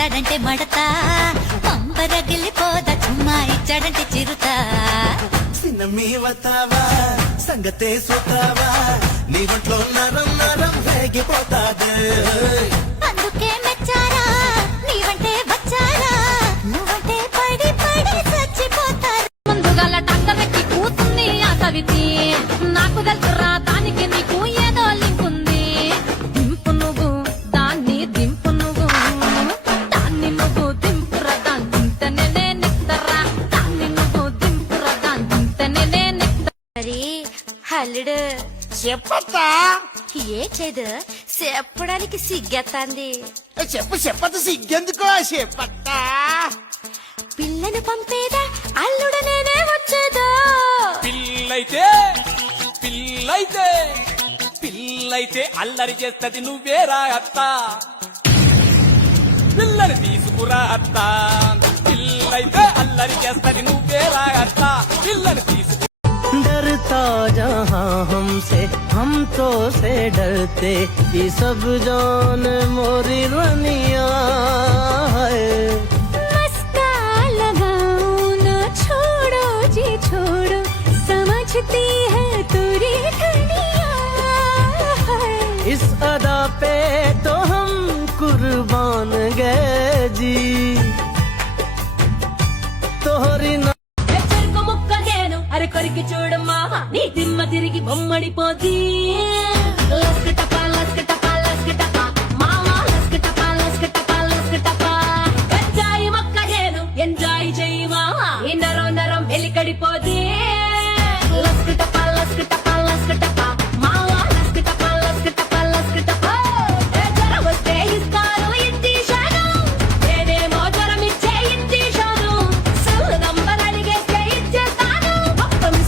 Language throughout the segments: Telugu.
కొట్టాడంటే మడతా పంపరగిలిపోదా చుమ్మా ఇచ్చాడంటే చిరుతా సినమీ వతావా సంగతే సోతావా నీ ఒంట్లో నరం నరం రేగిపోతాదే అందుకే మెచ్చారా నీవంటే వచ్చారా నువ్వంటే పడి పడి చచ్చిపోతారు ముందుగల టంగమెక్కి కూతుంది ఆ సవితి నాకు తెలుసురా దానికి నీకు ఏదో లింక్ ఉంది దింపు నువ్వు దాన్ని దింపు నువ్వు దాన్ని నువ్వు దింపురా దాన్ని దింతనే నిక్తరా దాన్ని నువ్వు దింపురా దాన్ని దింతనే నిక్తరి హల్లుడు చెప్పత్తా ఏ చేదు చెప్పడానికి సిగ్గెత్తాంది చెప్పదు సిగ్గెందుకో చెప్పత్తా పిల్లను పంపేదా అల్లుడు నేనే వచ్చేదా పిల్లైతే పిల్లైతే పిల్లైతే అల్లరి చేస్తది నువ్వేరా అత్త పిల్లని తీసుకురా అత్త పిల్లైతే అల్లరి చేస్తది నువ్వేరా అత్త పిల్లని తీసుకు डरता जहाँ हमसे हम तो से डरते ये सब जान मोरी रनिया है मस्का लगाओ ना छोड़ो जी छोड़ो समझती है तेरी दुनिया इस अदा पे तो हम कुर्बान गए जी तोहरी అరే కొరికి చూడమ్మా నీ దిమ్మ తిరిగి బొమ్మడిపోతీ లస్కటపా లస్కటపా లస్కటపా మావా లస్కటపా లస్కటపా లస్కటపా గంజాయి మొక్క నేను ఎంజాయ్ చేయవా ఈ నరం నరం వెలికడిపోతీ లస్కటపా లస్కటపా లస్కటపా మావా లస్కటపా లస్కటపా లస్కటపా జ్వరం వస్తే ఇస్తాను ఇంజెక్షను నేనేమో జ్వరం ఇచ్చే ఇంజెక్షను సల్లంబర్ అడిగేస్తే ఇచ్చేస్తాను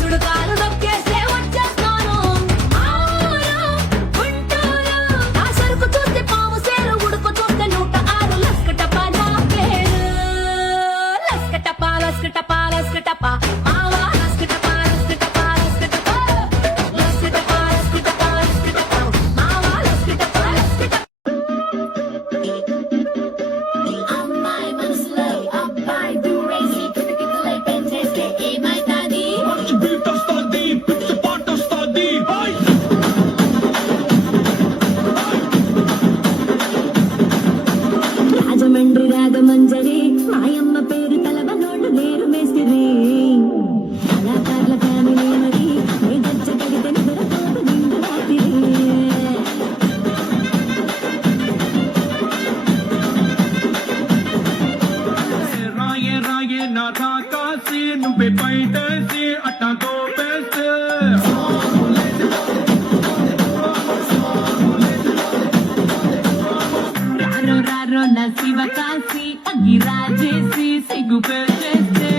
సుడుగాలు నొక్కేస్తే వచ్చేస్తాను గుంటూరు నా సరుకు చూస్తే పాము సేరు ఉడుకు చూస్తే 106 లస్కటపా నా పేరు లస్కటపా లస్కటపా లస్కటపా మావా లస్కటపా లస్కటపా లస్కటపా లస్కటపా లస్కటపా లస్కటపా మావా లస్కటపా లస్కటపా అమ్మాయి మనసులో అబ్బాయి దూరేసి కిటకిటలై పెంచేస్తే ఏమైతాది రాజమండ్రి రాగమంజరి మాయమ్మ పేరు తలవనోళ్ళు లేరు మేస్తిరి కళాకారుల ఫ్యామిలీ మరి ఏ గజ్జ కడితే నిద్రపోదు నిండు రాత్రి రాయే రాయే నా కాసి నువ్వే పైటేసి అట్టతో పేస్తే రారో రారో నా శివ కాసి అగ్గి రాజేసి సిగ్గు పెట్టేస్తే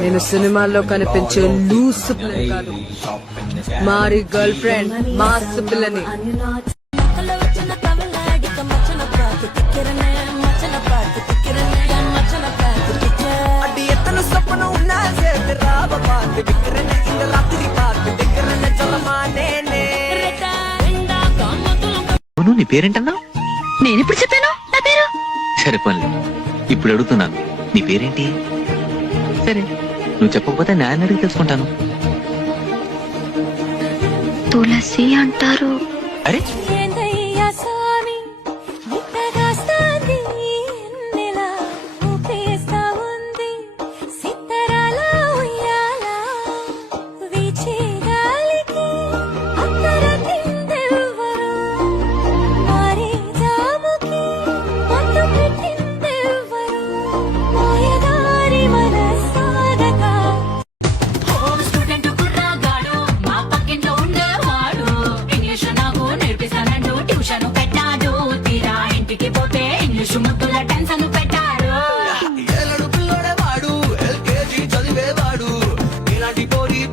నేను సినిమాల్లో కనిపించే లూస్ పిల్లని కాదు మారి గర్ల్ ఫ్రెండ్ మాస్ పిల్లని అడ్డి ఎత్తను సప్పన ఉన్నా సేపు రాబ పాత విక్రణ ఇంద రాత్రి పాత విక్రణ చలమానేనే అవును నీ పేరేంటన్నా? నేను ఇప్పుడు చెప్పాను నా పేరు సరే పనులు ఇప్పుడు అడుగుతున్నాను నీ పేరేంటి? సరే నువ్వు చెప్పకపోతే నేను అడిగి తెలుసుకుంటాను. తులసి అంటారు. అరే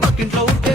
పక్కింట్లో ఉంటే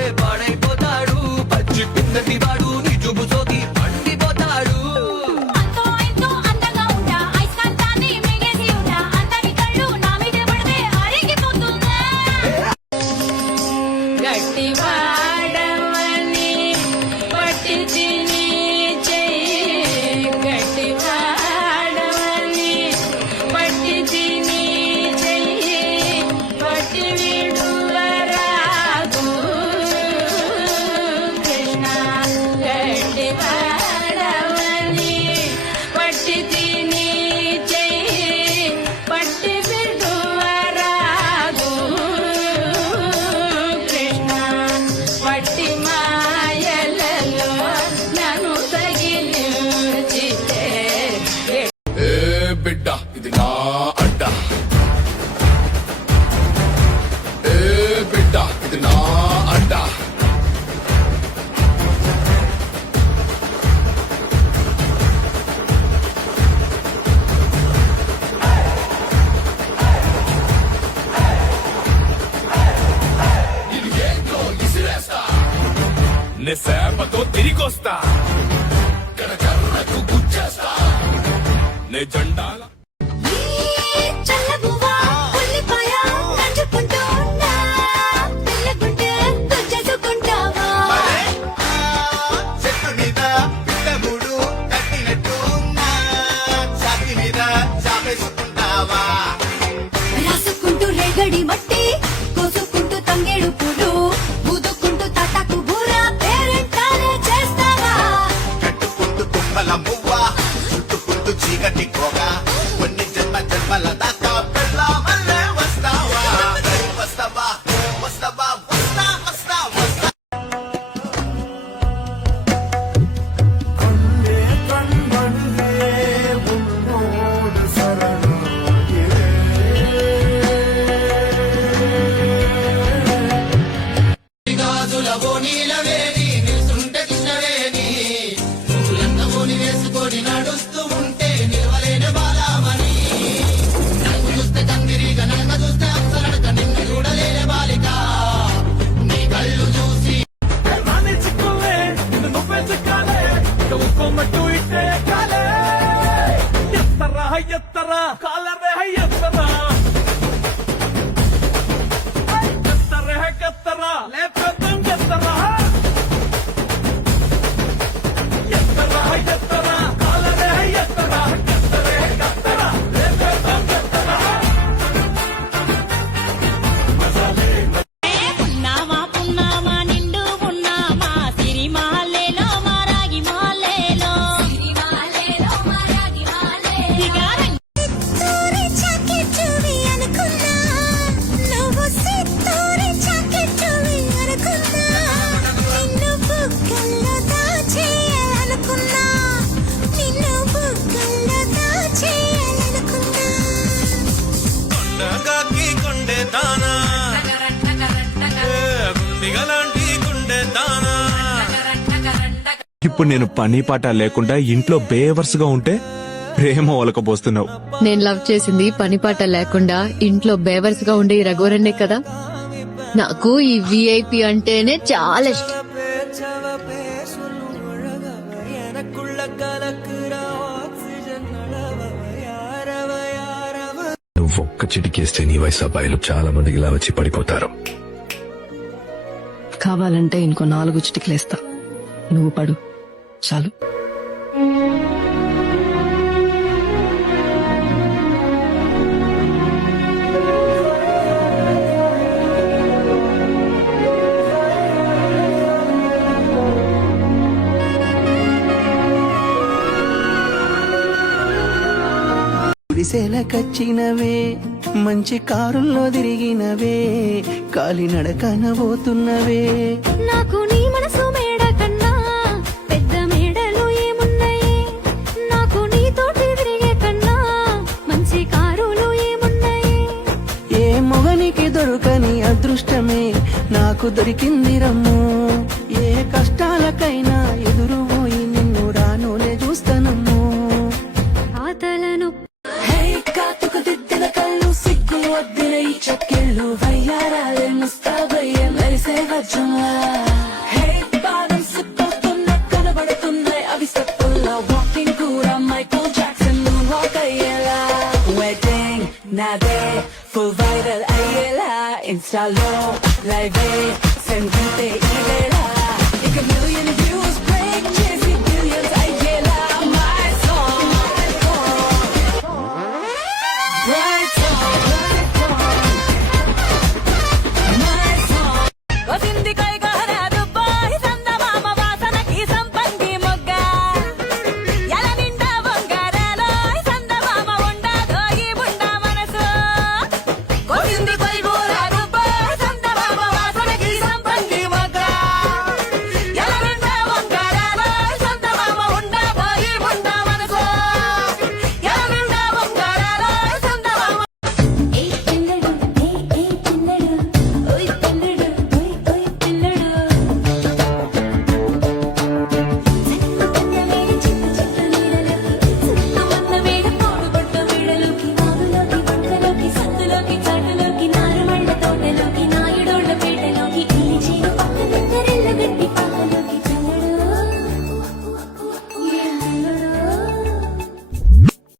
భలే జెండాల చల్లబువ్వా ఉల్లిపాయ నంచుకుంటూ ఉన్నా పిల్లగుంటే తుంచేసుకుంటావా చెట్టు మీద పిల్లముడు కట్టినట్టు ఛాతి మీద చాపేసుకుంటావా రాసుకుంటూ రేగడి మట్టి కోసుకుంటూ తంగేడు పూలు ఊదుకుంటూ తాటాకు బూర పేరెంటాలే చేస్తావా కట్టుకుంటూ తుమ్మల మువ్వ చుట్టుకుంటూ చీకటి కోగా కొన్ని జన్మల దాకా పెళ్ళామల్లే వస్తావా వస్తావా వస్తావా వస్తా వస్తా వస్తా నడుస్తూ ఉంటే నిలవలేని బాలామణి నన్ను చూస్తే కందిరిగా నన్ను చూస్తే అప్సరడక నిన్ను చూడలేని బాలిక నీ కళ్ళు చూసి రాని చిక్కులే నిన్ను నువ్వే చిక్కాలే ఉక్కోమట్టు ఇట్టే కాలే ఎత్తరా కాలరే ఎత్తరా ఎత్తరా లేపేద్దాం ఎత్తరా ఎత్తరా కాలరే ఎత్తరా ఎత్తరా లేపేద్దాం ఎత్తరా పున్నామా పున్నామా నిండు పున్నామా సిరిమాలేలో మారాగి మాలేలో సిత్తూరి చాకెట్టువి అనుకున్నా నువ్వు సిత్తూరి చాకెట్టువి అనుకున్నా నిన్ను బుగ్గల్లో దాచేయాలనుకున్నా నిన్ను బుగ్గల్లో దాచేయాలనుకున్నా కాకి కొండే దానా గుండిగలాంటి గుండె దానా ఇప్పుడు నేను పని పాట లేకుండా ఇంట్లో బేవర్స్గా ఉంటే ప్రేమ ఒలకబోస్తున్నావు. నేను లవ్ చేసింది పనిపాట లేకుండా ఇంట్లో బేవర్స్ గా ఉండే ఈ రఘువరన్నే కదా. నాకు ఈ విఐపి అంటేనే చాలా ఇష్టం. నువ్వు ఒక్క చిటికేస్తే నీ వయసు అబ్బాయిలు చాలా మంది ఇలా వచ్చి పడిపోతారు. కావాలంటే ఇంకో 4 చిటికలేస్తా, నువ్వు పడు చాలు. గుడిసెలకచ్చినవే మంచి కారుల్లో తిరిగినవే కాలినడకన పోతున్నవే నాకు నీ మనసు మేడ కన్నా పెద్ద మేడలు ఏమున్నాయి నాకు నీతోటి తిరిగే కన్నా మంచి కారులు ఏమున్నాయి ఏ మొగనికి దొరకని అదృష్టమే నాకు దొరికింది రమ్ము ఏ కష్టాలకైనా ఎదురు పోయి నిన్ను రానులే చూస్తానమ్ము ఆతలను కాతుకు దిద్దిన కళ్ళు సిగ్గులు వద్దిన ఈ చెక్కిళ్ళు వయ్యారాలే ముస్తాబయ్యే మెరిసే వజ్రంలా హే పాదం సిప్పవుతున్న కనబడుతున్నాయి అవి స్టెప్పుల్లా వాకింగ్ కూడా మైకల్ జాక్సన్ వాక్ అయ్యేలా వెడ్డింగ్ నాదే ఫుల్ వైరల్ అయ్యేలా ఇన్స్టాలో లైవ్ సెండ్ ఈ వేళ ఇక మిలియన్